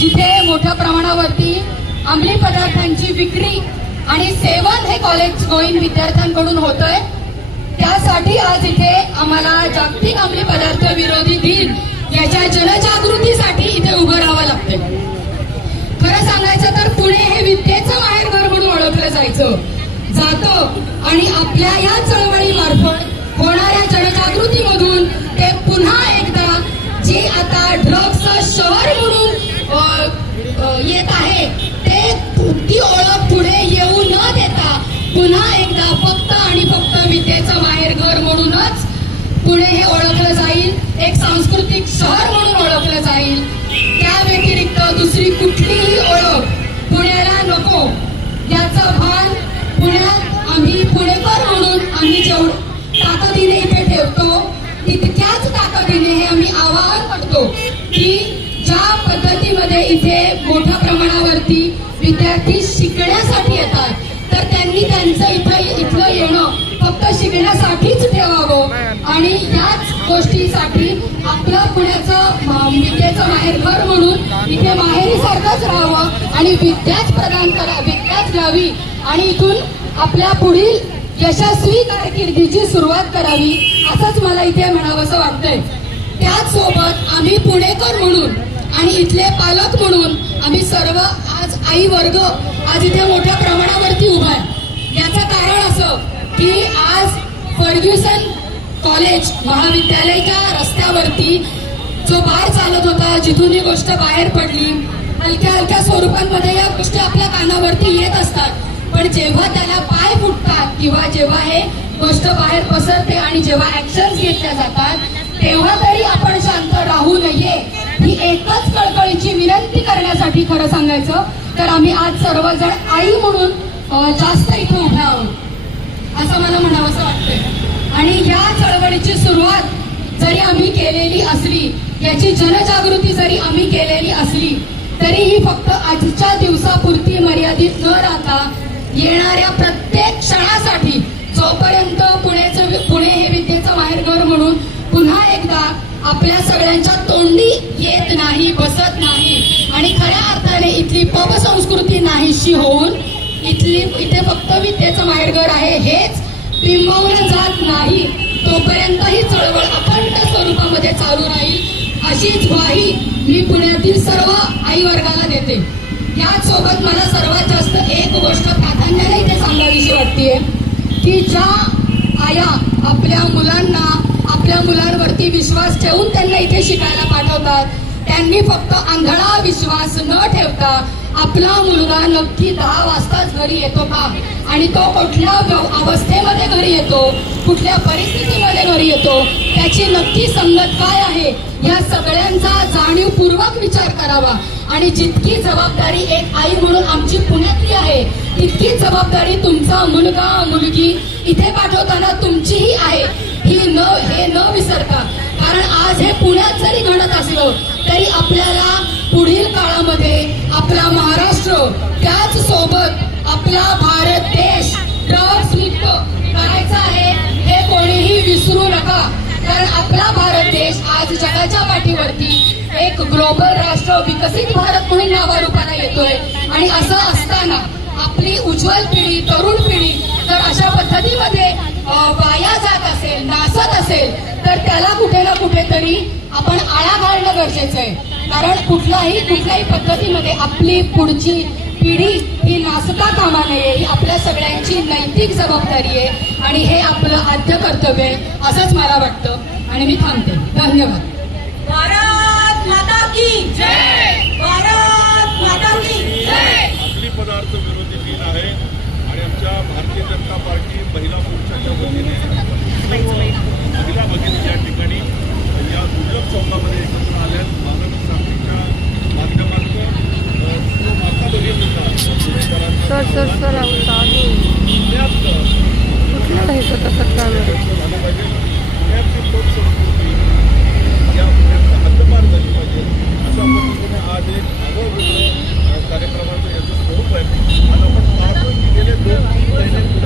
जिथे मोठ्या प्रमाणावरती अंमली पदार्थांची विक्री आणि सेवन हे कॉलेज गोईन विद्यार्थ्यांकडून होतंय. त्यासाठी आज इथे आम्हाला जागतिक अंमली पदार्थ विरोधी दिन याच्या जनजागृतीसाठी इथे उभं राहावं लागतंय. खरं सांगायचं तर पुणे हे विद्येचं माहेरघर म्हणून ओळखलं जायचं. जातं आणि आपल्या या चळवळीमार्फत होणाऱ्या येत आहे. ते ती ओळख पुढे येऊ न देता पुन्हा एकदा फक्त आणि फक्त विद्येचं माहेरघर म्हणूनच पुणे हे ओळखलं जाईल. एक सांस्कृतिक शहर म्हणून ओळखलं जाईल. त्या व्यतिरिक्त दुसरी कुठलीही ओळख पुण्याला नको. याचं भान पुण्यात आम्ही पुणेकर म्हणून आम्ही जेवढ ताकदीने इथे ठेवतो तितक्याच ताकदीने हे आम्ही आवाहन करतो की इथे मोठ्या प्रमाणावरती विद्यार्थी शिकण्यासाठी येतात. तर त्यांनी त्यांचं इथं इथलं येणं फक्त शिकण्यासाठीच ठेवावं. आणि याच गोष्टीसाठी आपलं पुण्याचं विद्येचं माहेर घर म्हणून इथे माहेरीसारखंच राहावं आणि विद्याच प्रदान करा विद्याच घ्यावी. आणि इथून आपल्या पुढील यशस्वी कारकिर्दीची सुरुवात करावी असंच मला इथे म्हणावंसं वाटतंय. त्याचसोबत आम्ही पुणेकर म्हणून आणि इथले पालक म्हणून आम्ही सर्व आज आई वर्ग आज इथे मोठ्या प्रमाणावरती उभा आहे. याचं कारण असं की आज फर्ग्युसन कॉलेज महाविद्यालयाच्या रस्त्यावरती जो बार चालत होता जिथून ही गोष्ट बाहेर पडली हलक्या हलक्या स्वरूपांमध्ये या गोष्टी आपल्या कानावरती येत असतात. पण जेव्हा त्याला पाय फुटतात किंवा जेव्हा हे गोष्ट बाहेर पसरते आणि जेव्हा ऍक्शन घेतल्या जातात तेव्हा तरी आपण शांत राहू नये. एकच कळकळीची विनंती करण्यासाठी खरं सांगायचं तर आम्ही आज सर्वजण आई म्हणून जास्त इथे उभ्या आहोत. असं मला म्हणावंसं वाटतंय. आणि या चळवळीची सुरुवात जरी आम्ही केलेली असली याची जनजागृती जरी आम्ही केलेली असली तरी ही फक्त आजच्या दिवसापुरती मर्यादित न राहता येणाऱ्या प्रत्येक क्षणासाठी जोपर्यंत पुण्याचं पुणे हे विद्येचं माहेरघर म्हणून पुन्हा एकदा आपल्या सगळ्यांच्या तोंडी येत नाही बसत नाही. आणि खऱ्या अर्थाने इथली पब संस्कृती नाहीशी होऊन इथली इथे फक्त विद्येचं माहेरघर आहे हेच बिंबवलं जात नाही. तोपर्यंत ही चळवळ अखंड स्वरूपामध्ये चालू राहील अशीच ग्वाही मी पुण्यातील सर्व आई वर्गाला देते. याच सोबत मला सर्वात जास्त एक गोष्ट प्राधान्याने इथे सांगावीशी वाटतेय की ज्या आया आपल्या मुलांना आपल्या मुलांवरती विश्वास ठेवून त्यांना इथे शिकायला पाठवतात. त्यांनी फक्त आंधळा विश्वास न ठेवता आपला मुलगा नक्की दहा वाजताच घरी येतो का? आणि तो कुठल्या व्यव- अवस्थेमध्ये घरी येतो? कुठल्या परिस्थितीमध्ये घरी येतो? त्याची नक्की संगत काय आहे? या सगळ्यांचा जाणीवपूर्वक विचार करावा. आणि जितकी जबाबदारी एक आई म्हणून आमची पुण्यातली आहे तितकी जबाबदारी तुमचा मुलगा मुलगी इथे पाठवताना तुमचीही आहे. ही न हे न विसरता. कारण आज हे पुण्यात जरी घडत असलं तरी आपल्याला पुढील काळामध्ये आपला महाराष्ट्र त्याच सोबत आपला भारत देश ड्रग्स मुक्त करायचा आहे हे कोणीही विसरू नका. कारण आपला भारत देश आज जगाच्या पाठीवरती एक ग्लोबल राष्ट्र विकसित भारत म्हणून नावारूपाला येतोय. आणि असं असताना आपली उज्ज्वल पिढी तरुण पिढी तर अशा पद्धतीमध्ये वाया जात असेल नासत असेल तर त्याला कुठे ना कुठेतरी आपण आळा घालणं गरजेचं आहे. कारण कुठल्याही कुठल्याही पद्धतीमध्ये आपली पुढची पिढी ही नासता कामा नये ही आपल्या सगळ्यांची नैतिक जबाबदारी आहे आणि हे आपलं आद्य कर्तव्य आहे असंच मला वाटतं. आणि मी थांबते. धन्यवाद. भारत माता की जय! भारतीय जनता पार्टी महिला मोर्चाच्या वतीने महिला भगिनी या ठिकाणी या दुर्लभ एकत्र आल्यात. मानव साखळीच्या माध्यमातून माता भगिनी आज एक आवड कार्यक्रमाचं दोन तीन